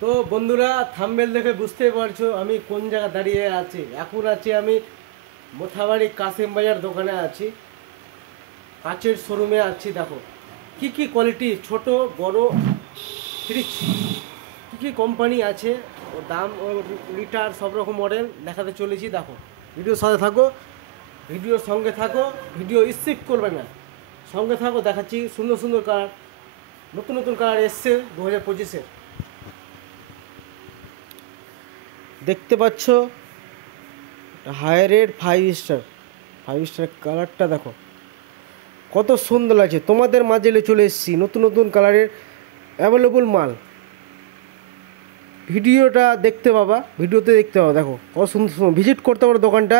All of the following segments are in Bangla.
তো বন্ধুরা, থাম্বনেল দেখে বুঝতেই পারছো আমি কোন জায়গায় দাঁড়িয়ে আছি। এখন আছি আমি মোথাবাড়ি কাসিম বাজার দোকানে আছি, কাচের শোরুমে আছি। দেখো কি কি কোয়ালিটি, ছোট বড় ফ্রিজ, কী কী কোম্পানি আছে, ও দাম, ও লিটার, সব রকম মডেল দেখাতে চলেছি। দেখো, ভিডিওর সাথে থাকো, ভিডিওর সঙ্গে থাকো, ভিডিও স্কিপ করবে না, সঙ্গে থাকো। দেখাচ্ছি সুন্দর সুন্দর কালার, নতুন নতুন কালার এসছে 2025-এ। দেখতে পাচ্ছ হায়ারের 5 স্টার, 5 স্টার কালারটা দেখো কত সুন্দর লাগছে। তোমাদের মাঝে চলে এসেছি নতুন নতুন কালারের অ্যাভেলেবল মাল। ভিডিওটা দেখতে পাবা, ভিডিওতে দেখতে পাবা। দেখো কত সুন্দর সুন্দর, ভিজিট করতে পারো দোকানটা।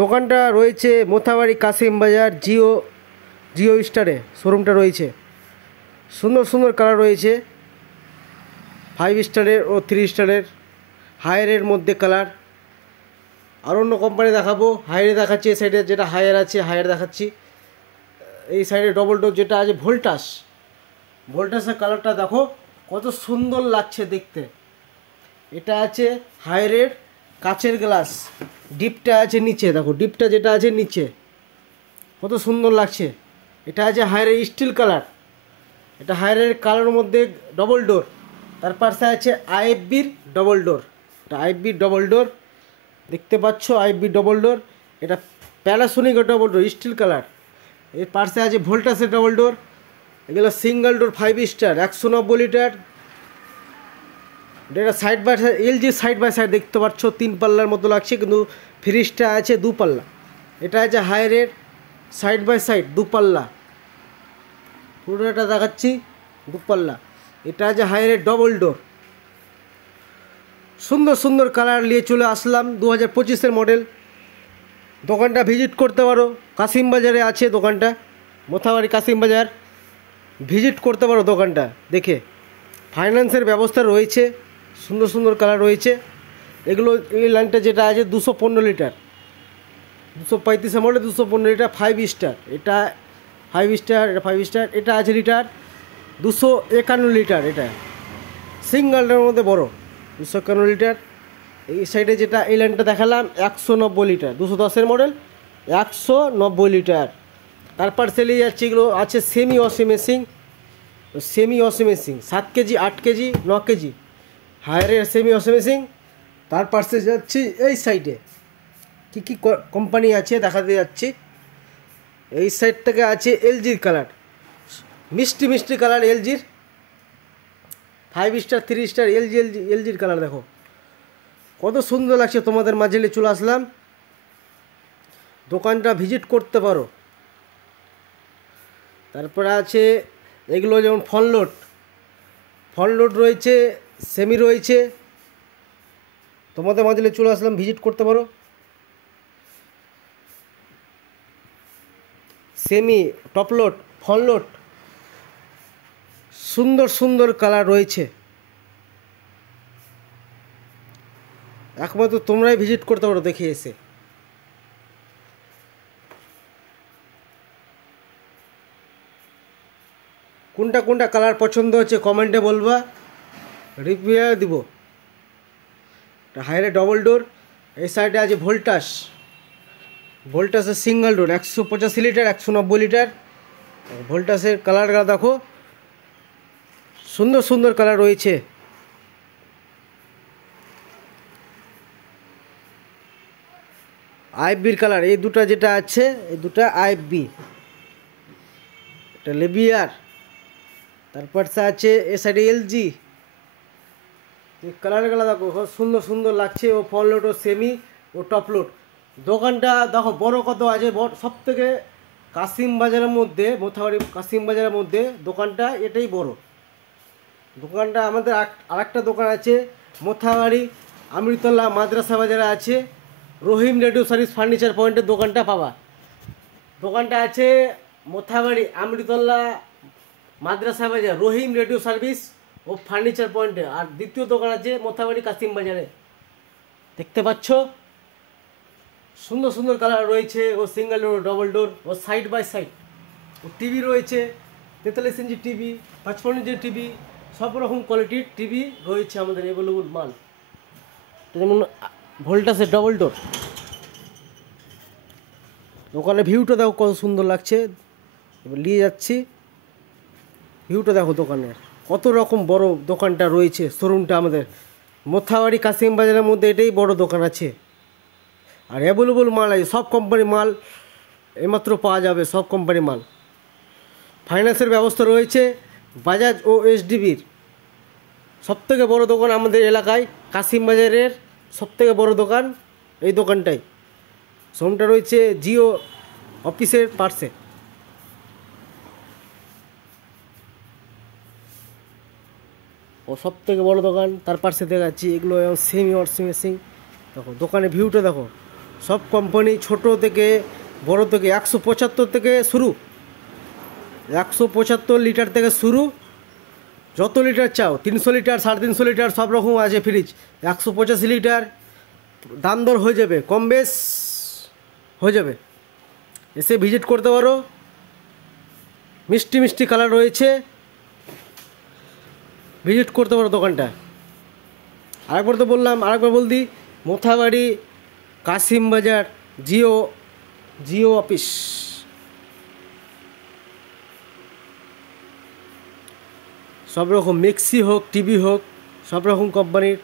দোকানটা রয়েছে মোথাবাড়ি কাসিম বাজার জিও জিও স্টারে শোরুমটা রয়েছে। সুন্দর সুন্দর কালার রয়েছে, 5 স্টারের ও 3 স্টারের, হায়ারের মধ্যে কালার। আর অন্য কোম্পানি দেখাবো, হায়ারে দেখাচ্ছি। এই সাইডে যেটা হায়ার আছে হায়ার দেখাচ্ছি। এই সাইডে ডবল ডোর যেটা আছে ভোল্টাস, ভোল্টাসের কালারটা দেখো কত সুন্দর লাগছে দেখতে। এটা আছে হায়ারের কাচের গ্লাস, ডিপটা আছে নিচে, দেখো ডিপটা যেটা আছে নিচে কত সুন্দর লাগছে। এটা আছে হায়ারের স্টিল কালার, এটা হায়ারের কালারের মধ্যে ডবল ডোর। তার পাশে আছে আইএফবির ডবল ডোর, এটা আইএফবির ডবল ডোর দেখতে পাচ্ছ, আইএফবি ডবল ডোর। এটা প্যানাসোনিকের ডবল ডোর স্টিল কালার। এর পাশে আছে ভোল্টাসের ডবল ডোর। এগুলো সিঙ্গেল ডোর 5 স্টার 190 লিটার। এটা side by side, LG side by side দেখতে পাচ্ছ, 3 পাল্লার মতো লাগছে, কিন্তু ফ্রিজটা আছে 2 পাল্লা। এটা আছে হায়ারের সাইড বাই সাইড 2 পাল্লা, পুরোটা দেখাচ্ছি 2 পাল্লা। এটা আছে হায়ারের ডবল ডোর। সুন্দর সুন্দর কালার নিয়ে চলে আসলাম, 2025-এর মডেল। দোকানটা ভিজিট করতে পারো, কাসিম বাজারে আছে দোকানটা, মোথাবাড়ি কাসিম বাজার। ভিজিট করতে পারো দোকানটা দেখে। ফাইন্যান্সের ব্যবস্থা রয়েছে, সুন্দর সুন্দর কালার রয়েছে। এগুলো এই লাইনটা যেটা আছে 215 লিটার, 235 মডেল, 215 লিটার, 5 স্টার। এটা 5 স্টার, এটা 5 স্টার। এটা আছে লিটার 251 লিটার, এটা সিঙ্গেলটার মধ্যে বড় 251 লিটার। এই সাইডে যেটা এই লাইনটা দেখালাম 190 লিটার, 210-এর মডেল, 190 লিটার। তারপর সেলে যাচ্ছে এগুলো আছে semi washing machine, 7 KG, 8 KG, 9 KG হায়ারের সেমি ওয়াশিং মেশিন। তার পাশে যাচ্ছি এই সাইডে কী কী কোম্পানি আছে দেখাতে যাচ্ছি। এই সাইড থেকে আছে এলজির কালার, মিষ্টি মিষ্টি কালার এলজির, 5 স্টার, 3 স্টার, এলজির কালার দেখো কত সুন্দর লাগছে। তোমাদের মাঝে চলে আসলাম, দোকানটা ভিজিট করতে পারো। তারপরে আছে এগুলো যেমন ফ্রন্ট লোড রয়েছে, সেমি রয়েছে। তোমাদের মাঝে চলে আসলাম, ভিজিট করতে পারো। Semi, top load, front load, সুন্দর সুন্দর কালার রয়েছে। একমাত্র তোমরাই ভিজিট করতে পারো দেখে এসে। কোনটা কোনটা কালার পছন্দ হচ্ছে কমেন্টে বলবা, রিভিউ দিব। হায়ারে ডবল ডোর। এই সাইডে আছে ভোল্টাসের সিঙ্গেল ডোর, 185 লিটার, 190 লিটার। ভোল্টাসের কালারটা দেখো সুন্দর সুন্দর কালার রয়েছে। আইএফবির কালার এই দুটো যেটা আছে, এই দুটো আইএফবি, এটা লেবিয়ার। তারপর আছে এ সাইডে এলজি। এই কালারগুলো দেখো সুন্দর সুন্দর লাগছে। ও ফ্রন্ট লোড, ও সেমি, ও টপ লোড। দোকানটা দেখো বড় কত আছে, সব থেকে কাসিম বাজারের মধ্যে, মোথাবাড়ি কাসিম বাজারের মধ্যে দোকানটা এটাই বড়। দোকানটা আমাদের আরেকটা দোকান আছে মোথাবাড়ি আমৃতলা মাদ্রাসা বাজারে আছে, রহিম রেডিও সার্ভিস ফার্নিচার পয়েন্টের দোকানটা পাবা। দোকানটা আছে মোথাবাড়ি আমৃতলা মাদ্রাসা বাজার, রহিম রেডিও সার্ভিস ও ফার্নিচার পয়েন্টে। আর দ্বিতীয় দোকান আছে মোথাবাড়ি কাসিম বাজারে। দেখতে পাচ্ছ সুন্দর সুন্দর কালার রয়েছে, ও সিঙ্গেল ডোর, ডবল ডোর, ও সাইড বাই সাইড। ও টিভি রয়েছে, 43 ইঞ্চি টিভি, 55 ইঞ্চি টিভি, সব রকম কোয়ালিটির টিভি রয়েছে আমাদের অ্যাভেলেবল মাল। যেমন ভোল্টাসের ডবল ডোর। দোকানে ভিউটা দেখো কত সুন্দর লাগছে। এবার নিয়ে যাচ্ছি, ভিউটা দেখো দোকানের কত রকম বড় দোকানটা রয়েছে। শোরুমটা আমাদের মোথাবাড়ি কাশিম বাজারের মধ্যে এটাই বড় দোকান আছে। আর অ্যাভেলেবল মাল আছে, সব কোম্পানির মাল এইমাত্র পাওয়া যাবে, সব কোম্পানির মাল। ফাইন্যান্সের ব্যবস্থা রয়েছে বাজাজ ও এসডিবির। সবথেকে বড় দোকান আমাদের এলাকায় কাশিম বাজারের সবথেকে বড় দোকান এই দোকানটাই। শোরুমটা রয়েছে জিও অফিসের পাশে। ও সবথেকে বড় দোকান, তার পাশে দেখাচ্ছি এগুলো সেমি ওয়াশিং মেশিন। দেখো দোকানের ভিউটা দেখো, সব কোম্পানি ছোট থেকে বড় থেকে 175 থেকে শুরু, 175 লিটার থেকে শুরু। যত লিটার চাও, 300 লিটার 350 লিটার সব রকম আছে ফ্রিজ। 185 লিটার, দাম দর হয়ে যাবে, কম বেশ হয়ে যাবে। এসে ভিজিট করতে পারো। মিষ্টি মিষ্টি কালার রয়েছে, ভিজিট করতে পারো দোকানটা। আরেকবার তো বললাম, আরেকবার বল দিই, মোথাবাড়ি কাশিম বাজার জিও অফিস। সব রকম মিক্সি হোক, টিভি হোক, সব রকম কোম্পানির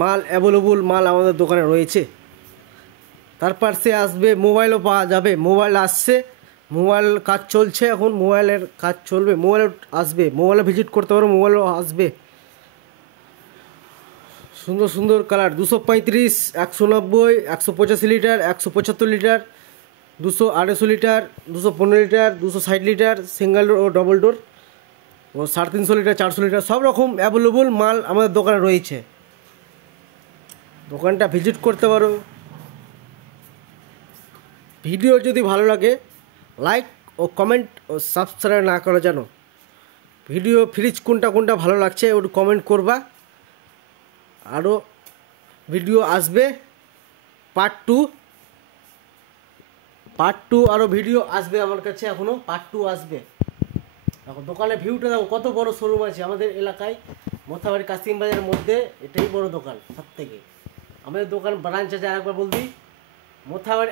মাল অ্যাভেলেবল মাল আমাদের দোকানে রয়েছে। তার পাশে আসবে মোবাইলও পাওয়া যাবে। মোবাইল আসছে, মোবাইল কাজ চলছে এখন, মোবাইলের কাজ চলবে, মোবাইল আসবে, মোবাইলে ভিজিট করতে পারো, মোবাইলও আসবে। সুন্দর সুন্দর colour 235, 190, 185 litre, 175 litre, 200, 250 litre, 215 litre, 260 litre, single door ও ডবল ডোর ও 350 লিটার, 400 লিটার সব রকম অ্যাভেলেবল মাল আমাদের দোকানে রয়েছে। দোকানটা ভিজিট করতে পারো। ভিডিও যদি ভালো লাগে লাইক ও কমেন্ট ও সাবস্ক্রাইব না করা জানো। ভিডিও ফ্রিজ কোনটা কোনটা ভালো লাগছে ওটা কমেন্ট করবা। আরও ভিডিও আসবে পার্ট টু আরও ভিডিও আসবে আমার কাছে, এখনও পার্ট 2 আসবে। দেখো দোকানের ভিউটা দেখো, কত বড় শোরুম আছে আমাদের এলাকায় মোথাবাড়ি কাশিম বাজারের মধ্যে। এটাই বড় দোকান সব থেকে। আমাদের দোকান ব্রাঞ্চ আছে, আরেকবার বলবি, মোথাবাড়ি